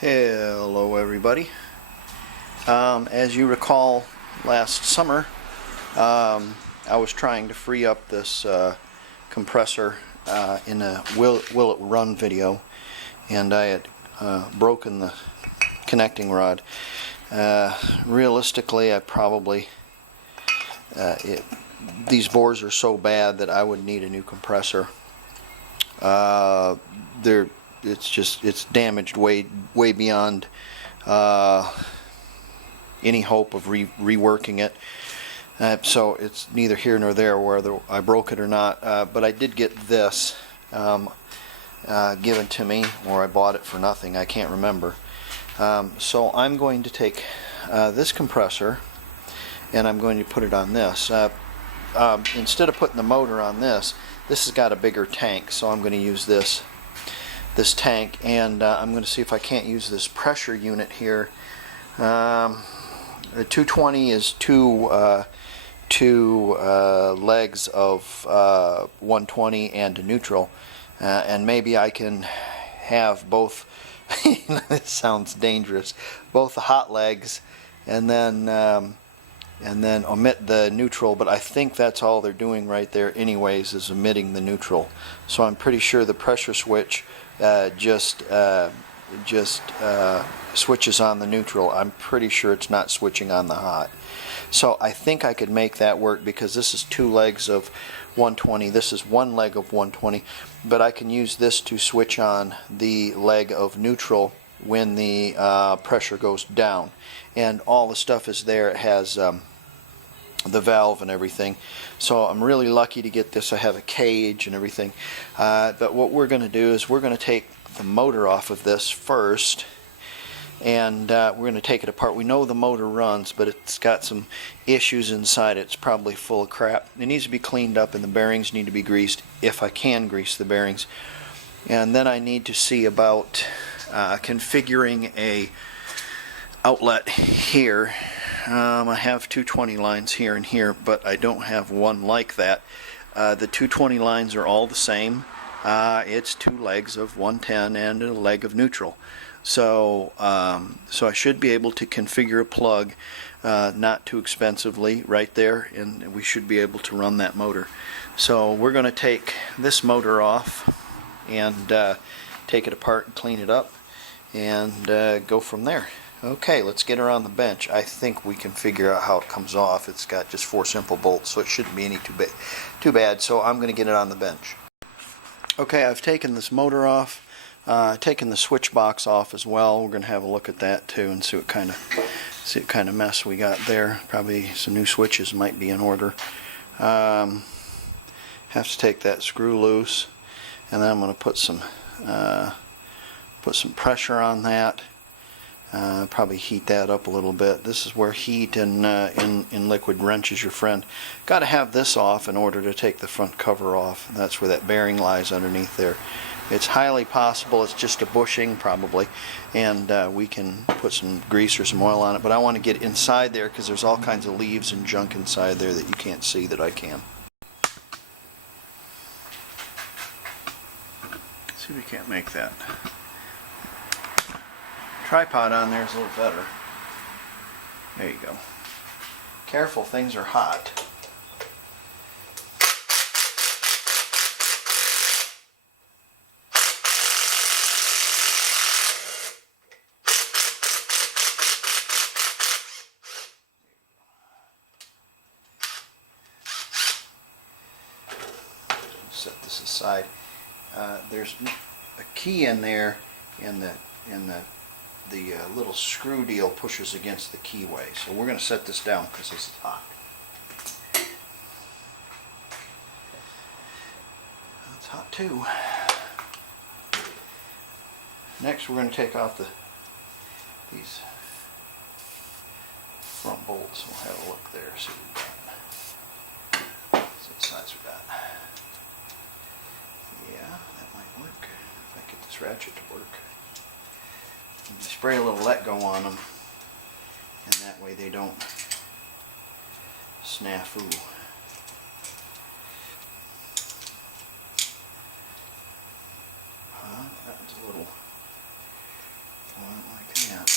Hello everybody. As you recall, last summer I was trying to free up this compressor in a Will It Run video, and I had broken the connecting rod. Realistically, I probably these bores are so bad that I would need a new compressor. It's damaged way beyond any hope of reworking it. So it's neither here nor there whether I broke it or not. But I did get this given to me, or I bought it for nothing. I can't remember. So I'm going to take this compressor and I'm going to put it on this. Instead of putting the motor on this has got a bigger tank, so I'm going to use this tank, and I'm going to see if I can't use this pressure unit here. The 220 is two legs of 120 and a neutral, and maybe I can have both. It sounds dangerous. Both the hot legs, and then omit the neutral, but I think that's all they're doing right there anyways, is omitting the neutral. So I'm pretty sure the pressure switch just switches on the neutral. I'm pretty sure it's not switching on the hot. So I think I could make that work, because this is two legs of 120, this is one leg of 120, but I can use this to switch on the leg of neutral when the pressure goes down. And all the stuff is there. It has the valve and everything, so I'm really lucky to get this. I have a cage and everything, but what we're going to do is we're going to take the motor off of this first, and we're going to take it apart. We know the motor runs, but it's got some issues inside. It's probably full of crap. It needs to be cleaned up, and the bearings need to be greased, if I can grease the bearings. And then I need to see about configuring a outlet here. I have 220 lines here and here, but I don't have one like that. The 220 lines are all the same. It's two legs of 110 and a leg of neutral. So I should be able to configure a plug not too expensively right there, and we should be able to run that motor. So we're going to take this motor off and take it apart and clean it up, and go from there. Okay, let's get her on the bench. I think we can figure out how it comes off. It's got just 4 simple bolts, so it shouldn't be any too bad. So I'm going to get it on the bench. Okay, I've taken this motor off, taken the switch box off as well. We're going to have a look at that too and see what kind of mess we got there. Probably some new switches might be in order. Have to take that screw loose, and then I'm going to put some pressure on that. Probably heat that up a little bit. This is where heat in liquid wrenches your friend. Got to have this off in order to take the front cover off. That's where that bearing lies underneath there. It's highly possible it's just a bushing probably, and we can put some grease or some oil on it, but I want to get inside there because there's all kinds of leaves and junk inside there that you can't see that I can. Let's see if we can't make that tripod on there is a little better. There you go. Careful, things are hot. Set this aside. There's a key in there, and the little screw deal pushes against the keyway. So we're going to set this down because this is hot. It's hot too. Next we're going to take off these front bolts. We'll have a look there, see what we've got. See what size we got. Yeah, that might work. If I get this ratchet to work. You spray a little let go on them, and that way they don't snafu. That was a little like that.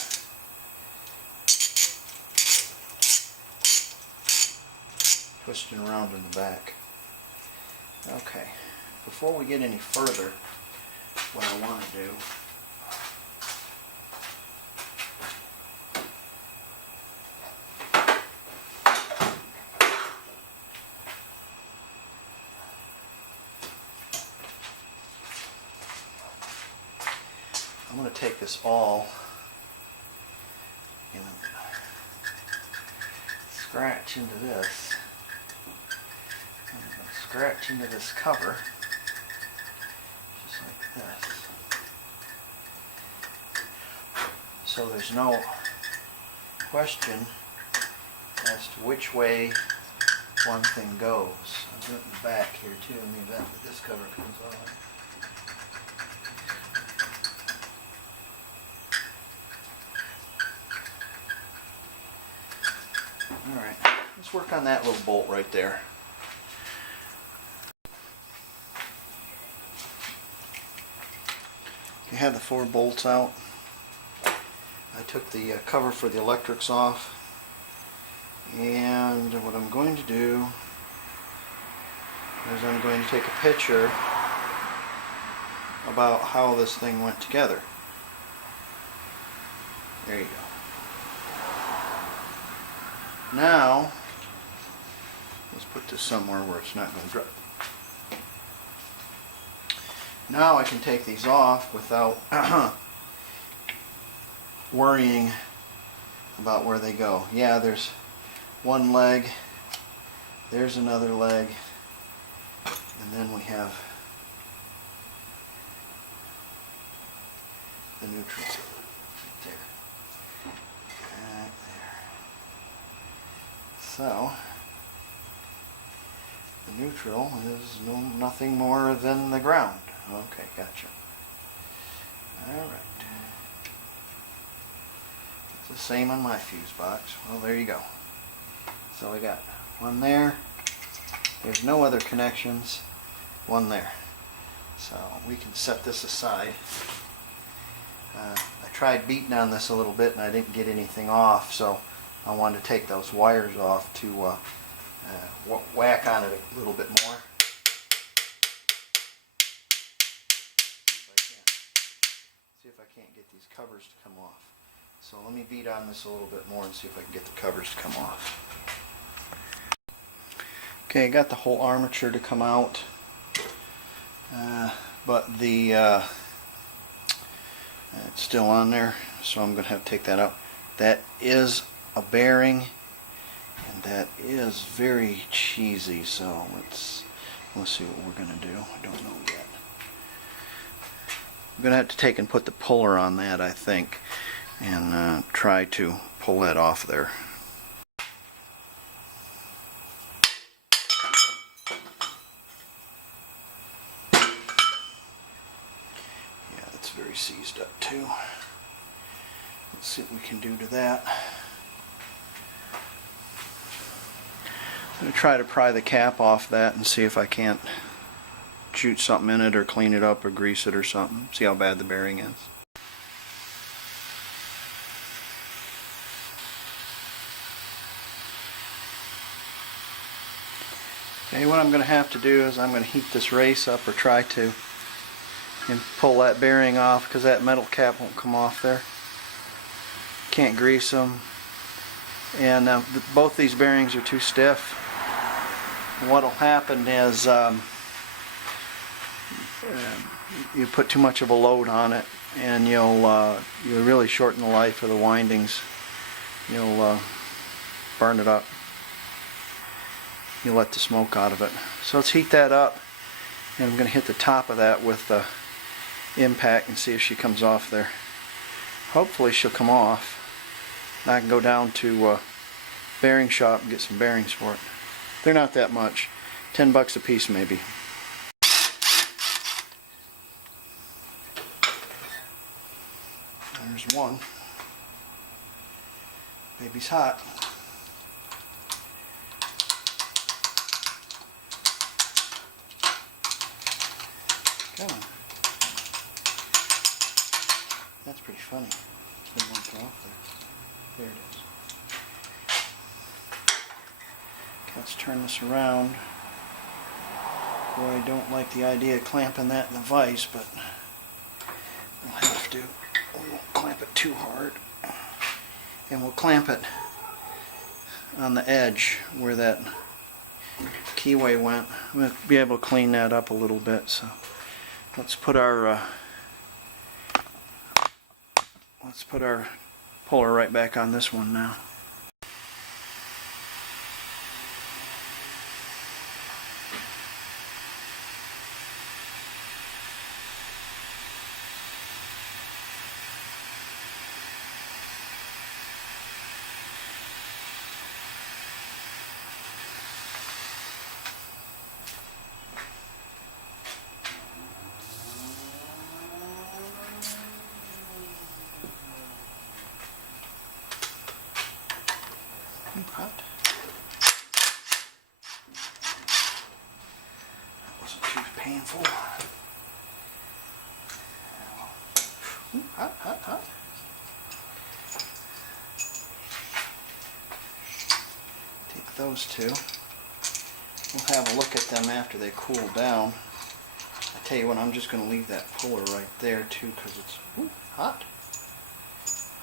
Twisting around in the back. Okay, before we get any further, what I want to do I'm going to take this all and scratch into this, and scratch into this cover, just like this. So there's no question as to which way one thing goes. I'll do it in the back here too in the event that this cover comes off. Alright, let's work on that little bolt right there. You have the 4 bolts out. I took the cover for the electrics off, and what I'm going to do is I'm going to take a picture about how this thing went together. There you go. Now, let's put this somewhere where it's not going to drop. Now I can take these off without worrying about where they go. Yeah, there's one leg, there's another leg, and then we have the neutral right there. Right there. So, the neutral is nothing more than the ground. Okay, gotcha. Alright. It's the same on my fuse box. Well, there you go. So we got one there. There's no other connections. One there. So we can set this aside. I tried beating on this a little bit and I didn't get anything off, so I wanted to take those wires off to whack on it a little bit more. See if I can't get these covers to come off. So let me beat on this a little bit more and see if I can get the covers to come off. Okay, I got the whole armature to come out, but the it's still on there, so I'm going to have to take that out. That is a bearing, and that is very cheesy, so let's see what we're going to do. I don't know yet. I'm going to have to take and put the puller on that, I think, and try to pull that off there. Yeah, that's very seized up too. Let's see what we can do to that. I'm going to try to pry the cap off that and see if I can't shoot something in it or clean it up or grease it or something. See how bad the bearing is. Okay, what I'm going to have to do is I'm going to heat this race up, or try to, and pull that bearing off, because that metal cap won't come off there. Can't grease them, and both these bearings are too stiff. What'll happen is you put too much of a load on it, and you'll really shorten the life of the windings. You'll burn it up. You'll let the smoke out of it. So let's heat that up, and I'm going to hit the top of that with the impact and see if she comes off there. Hopefully she'll come off. I can go down to bearing shop and get some bearings for it. They're not that much. $10 a piece maybe. There's one. Baby's hot. Come on. That's pretty funny. been knocked off there. There it is. Okay, let's turn this around. Boy, I don't like the idea of clamping that in the vise, but we'll have to. We won't clamp it too hard. And we'll clamp it on the edge where that keyway went. We'll be able to clean that up a little bit. So let's put our puller right back on this one now. Hot. That wasn't too painful. Ooh, hot, hot, hot. Take those two. We'll have a look at them after they cool down. I tell you what, I'm just going to leave that puller right there too because it's hot.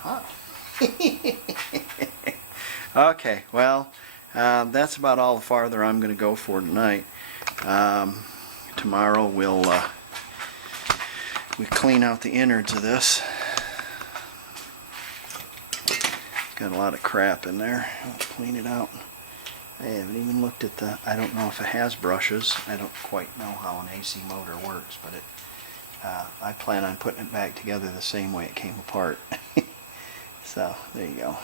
Hot. Okay, well, that's about all the farther I'm going to go for tonight. Tomorrow we clean out the innards of this. Got a lot of crap in there. I'll clean it out. I haven't even looked at I don't know if it has brushes. I don't quite know how an AC motor works, but I plan on putting it back together the same way it came apart. So, there you go.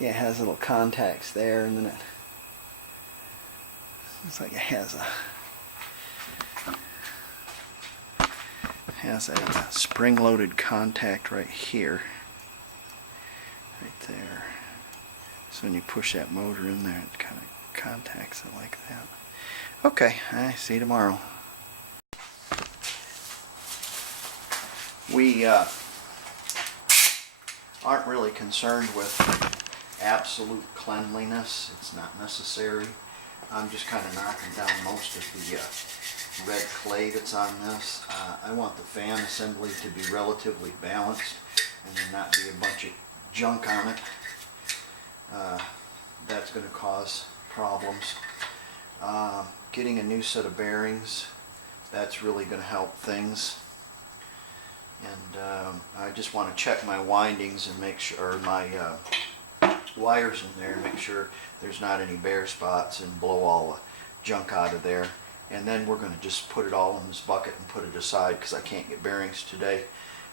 Yeah, it has little contacts there, and then it looks like it has a spring-loaded contact right here, right there. So when you push that motor in there, it kind of contacts it like that. Okay, I see you tomorrow. We aren't really concerned with absolute cleanliness. It's not necessary. I'm just kind of knocking down most of the red clay that's on this. I want the fan assembly to be relatively balanced and there not be a bunch of junk on it. That's going to cause problems. Getting a new set of bearings, that's really going to help things. And I just want to check my windings and make sure, or my wires in there, and make sure there's not any bare spots, and blow all the junk out of there. And then we're going to just put it all in this bucket and put it aside because I can't get bearings today.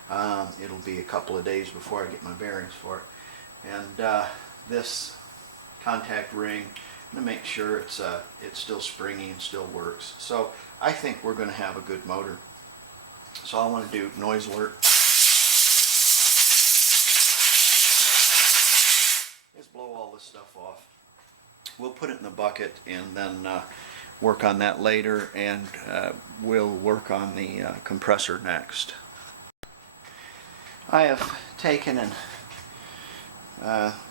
It'll be a couple of days before I get my bearings for it. And this contact ring, I'm going to make sure it's still springy and still works. So I think we're going to have a good motor. So all I want to do, noise alert, is blow all this stuff off. We'll put it in the bucket and then work on that later, and we'll work on the compressor next. I have taken and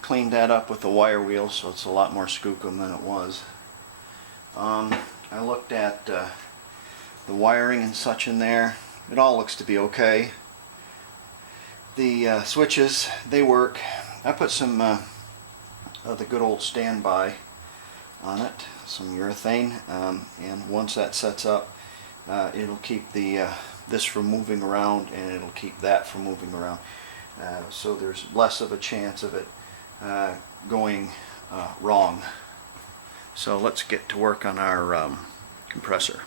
cleaned that up with the wire wheel, so it's a lot more skookum than it was. I looked at the wiring and such in there. It all looks to be okay. The switches, they work. I put some of the good old standby on it, some urethane, and once that sets up, it'll keep this from moving around, and it'll keep that from moving around. So there's less of a chance of it going wrong. So let's get to work on our compressor.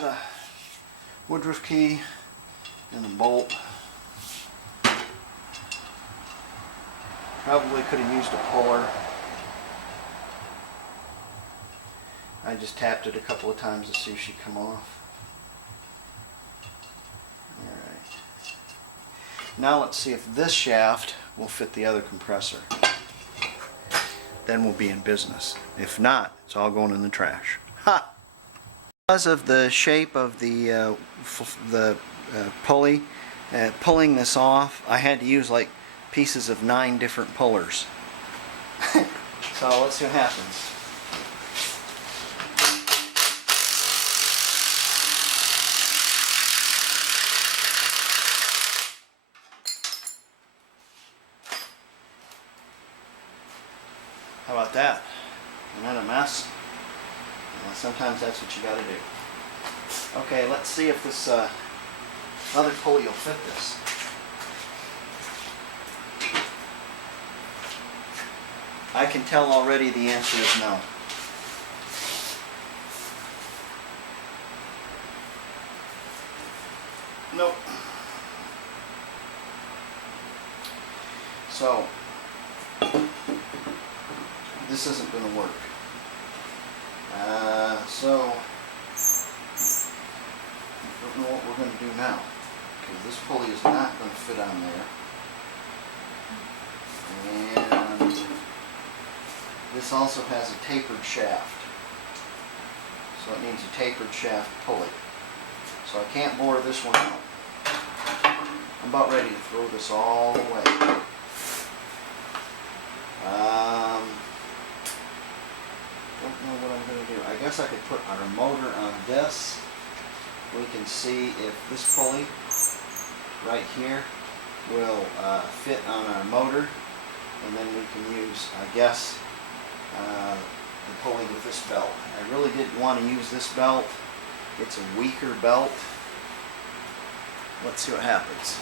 got a Woodruff key and a bolt. Probably could have used a puller. I just tapped it a couple of times to see if she'd come off. Alright. Now let's see if this shaft will fit the other compressor. Then we'll be in business. If not, it's all going in the trash. Ha! Because of the shape of the pulley, pulling this off, I had to use like pieces of 9 different pullers. So let's see what happens. How about that? Isn't that a mess? Well, sometimes that's what you got to do. Okay, let's see if this other pulley will fit this. I can tell already the answer is no. Nope. So this isn't going to work. So I don't know what we're going to do now, because this pulley is not going to fit on there, and this also has a tapered shaft, so it needs a tapered shaft pulley. So I can't bore this one out. I'm about ready to throw this all away. Don't know what I'm going to do. I guess I could put our motor on this. We can see if this pulley right here will fit on our motor, and then we can use, I guess, the pulley with this belt. I really didn't want to use this belt. It's a weaker belt. Let's see what happens.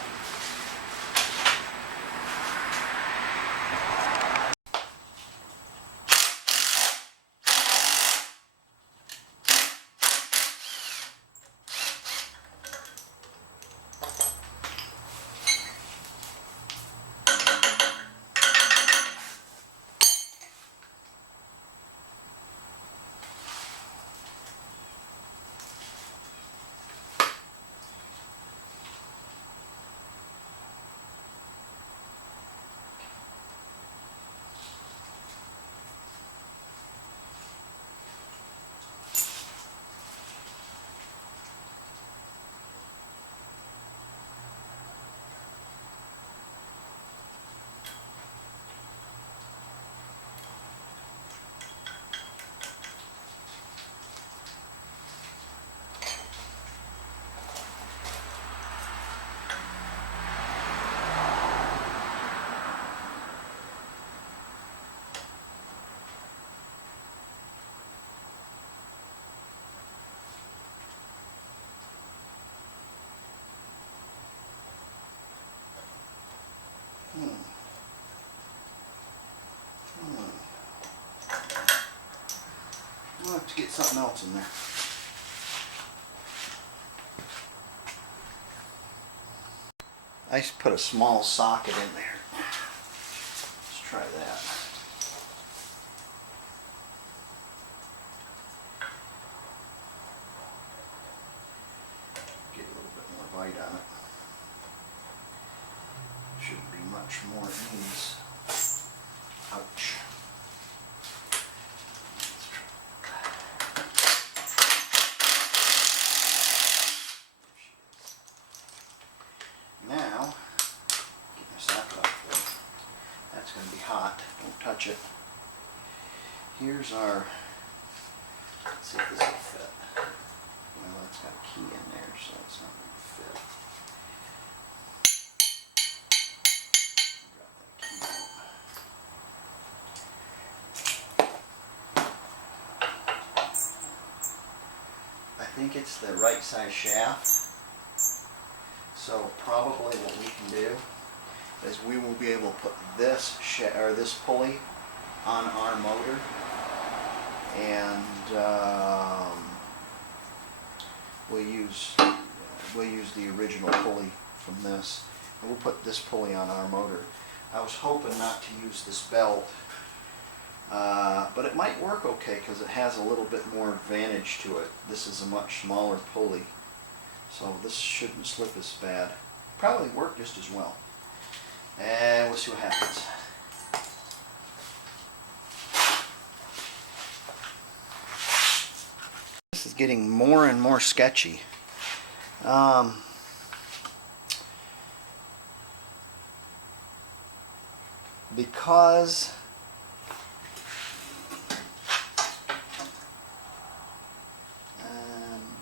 I'll have to get something else in there. I just put a small socket in there. Let's try that. Get a little bit more bite on it. Shouldn't be much more it needs. Ouch. Now, get my socket off there. That's going to be hot. Don't touch it. Here's our, let's see if this will fit. Well, it's got a key in there, so it's not going to fit. Drop that key out. I think it's the right size shaft. So probably what we can do is we will be able to put this this pulley on our motor, and we'll use the original pulley from this, and we'll put this pulley on our motor. I was hoping not to use this belt, but it might work okay because it has a little bit more advantage to it. This is a much smaller pulley, so this shouldn't slip as bad. Probably work just as well. And we'll see what happens. This is getting more and more sketchy.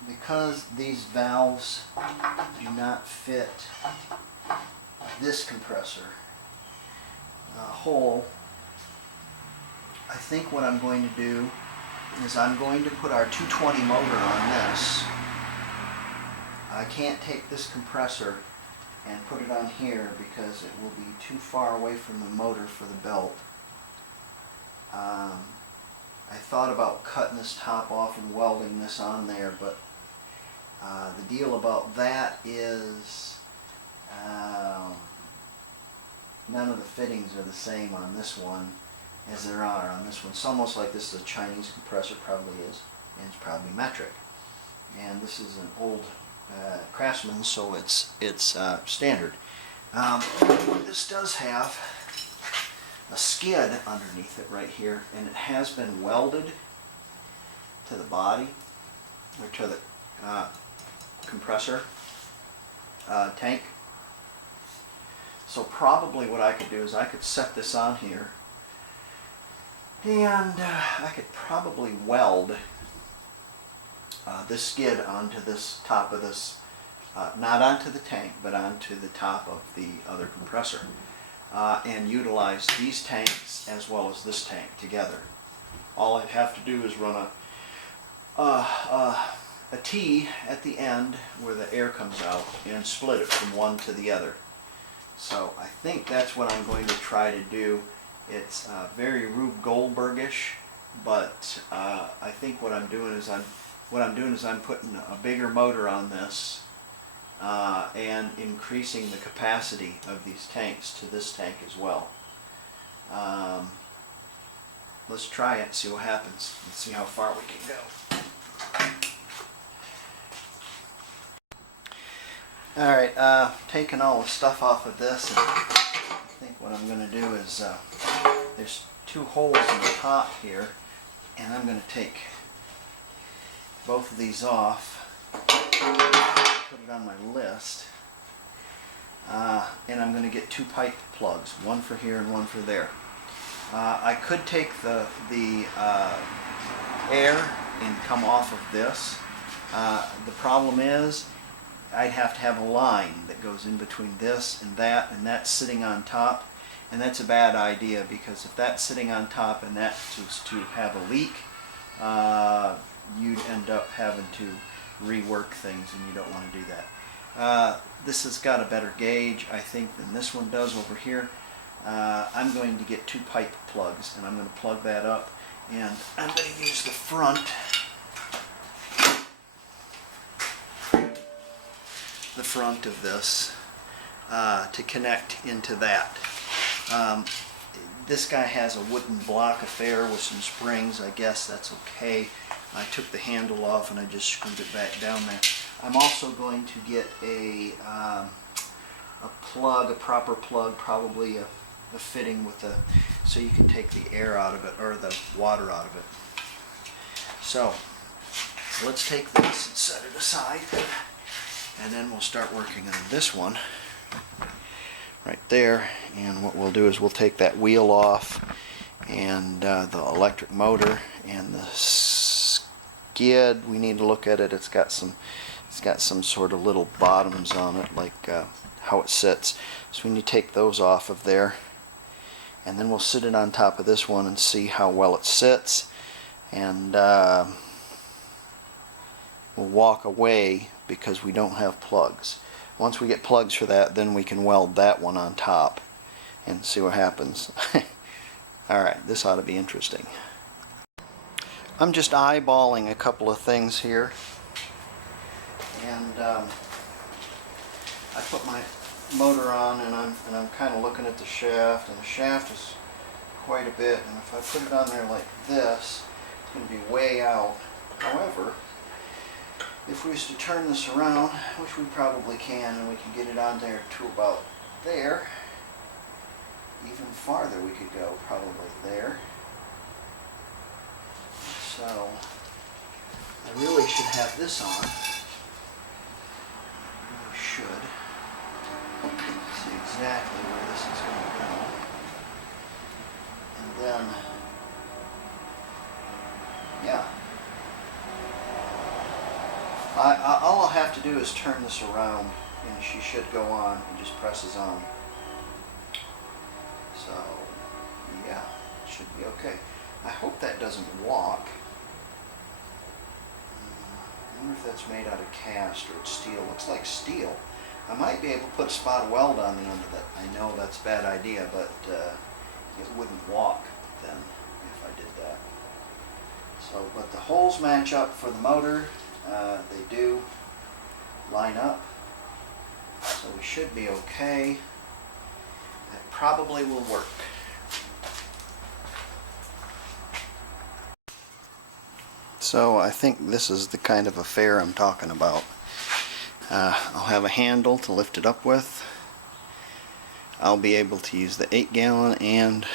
Because these valves do not fit this compressor hole, I think what I'm going to do is I'm going to put our 220 motor on this. I can't take this compressor and put it on here because it will be too far away from the motor for the belt. I thought about cutting this top off and welding this on there, but the deal about that is none of the fittings are the same on this one as there are on this one. It's almost like this is a Chinese compressor, probably is, and it's probably metric. And this is an old Craftsman, so it's standard. This does have a skid underneath it right here, and it has been welded to the body, or to the compressor tank. So probably what I could do is I could set this on here, and I could probably weld this skid onto this top of this, not onto the tank, but onto the top of the other compressor, and utilize these tanks as well as this tank together. All I'd have to do is run a T at the end where the air comes out and split it from one to the other. So I think that's what I'm going to try to do. It's very Rube Goldbergish, but I think what I'm doing is I'm putting a bigger motor on this and increasing the capacity of these tanks to this tank as well. Let's try it, see what happens. Let's see how far we can go. Alright, taking all the stuff off of this, and I think what I'm going to do is, there's two holes in the top here, and I'm going to take both of these off, put it on my list, and I'm going to get two pipe plugs, one for here and one for there. I could take the air and come off of this. The problem is I'd have to have a line that goes in between this and that's sitting on top, and that's a bad idea, because if that's sitting on top and that was to have a leak, you'd end up having to rework things, and you don't want to do that. This has got a better gauge, I think, than this one does over here. I'm going to get two pipe plugs, and I'm going to plug that up, and I'm going to use the front of this to connect into that. This guy has a wooden block affair with some springs. I guess that's okay. I took the handle off and I just screwed it back down there. I'm also going to get a plug, a proper plug, probably a fitting with so you can take the air out of it, or the water out of it. So let's take this and set it aside, and then we'll start working on this one right there. And what we'll do is we'll take that wheel off, and the electric motor, and the skid. We need to look at it. It's got some sort of little bottoms on it, like how it sits. So we need to take those off of there, and then we'll sit it on top of this one and see how well it sits, and we'll walk away because we don't have plugs. Once we get plugs for that, then we can weld that one on top and see what happens. Alright, this ought to be interesting. I'm just eyeballing a couple of things here, and I put my motor on, and I'm kind of looking at the shaft, and the shaft is quite a bit, and if I put it on there like this, it's going to be way out. However, if we was to turn this around, which we probably can, and we can get it on there to about there, even farther we could go, probably there. So I really should have this on. I really should. See exactly where this is going to go. And then, yeah. All I'll have to do is turn this around, and she should go on. It just presses on. So, yeah, it should be okay. I hope that doesn't walk. I wonder if that's made out of cast or it's steel. Looks like steel. I might be able to put a spot weld on the end of it. I know that's a bad idea, but it wouldn't walk then if I did that. So, but the holes match up for the motor. They do line up. So we should be okay. That probably will work. So I think this is the kind of affair I'm talking about. I'll have a handle to lift it up with. I'll be able to use the 8-gallon and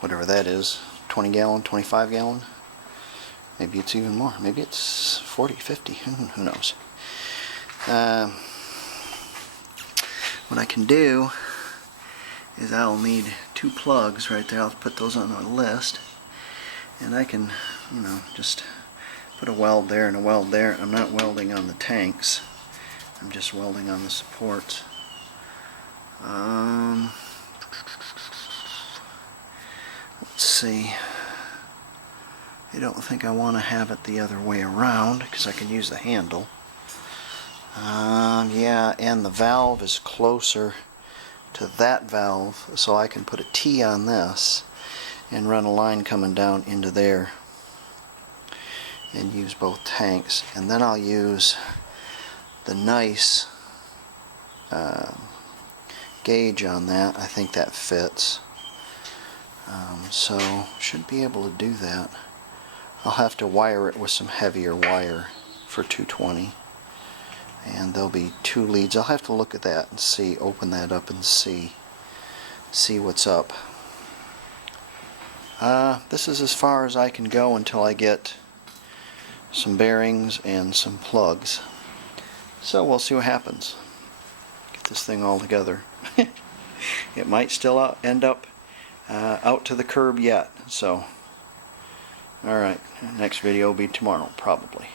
whatever that is, 20-gallon, 25-gallon. Maybe it's even more. Maybe it's 40, 50. Who knows? What I can do is I'll need 2 plugs right there. I'll put those on a list, and I can, you know, just put a weld there and a weld there. I'm not welding on the tanks. I'm just welding on the supports. Let's see. I don't think I want to have it the other way around because I can use the handle. Yeah, and the valve is closer to that valve, so I can put a T on this and run a line coming down into there and use both tanks. And then I'll use the nice gauge on that. I think that fits. So should be able to do that. I'll have to wire it with some heavier wire for 220, and there'll be 2 leads. I'll have to look at that and see, open that up and see what's up. This is as far as I can go until I get some bearings and some plugs. So we'll see what happens. Get this thing all together. It might still end up out to the curb yet. So, alright, next video will be tomorrow, probably.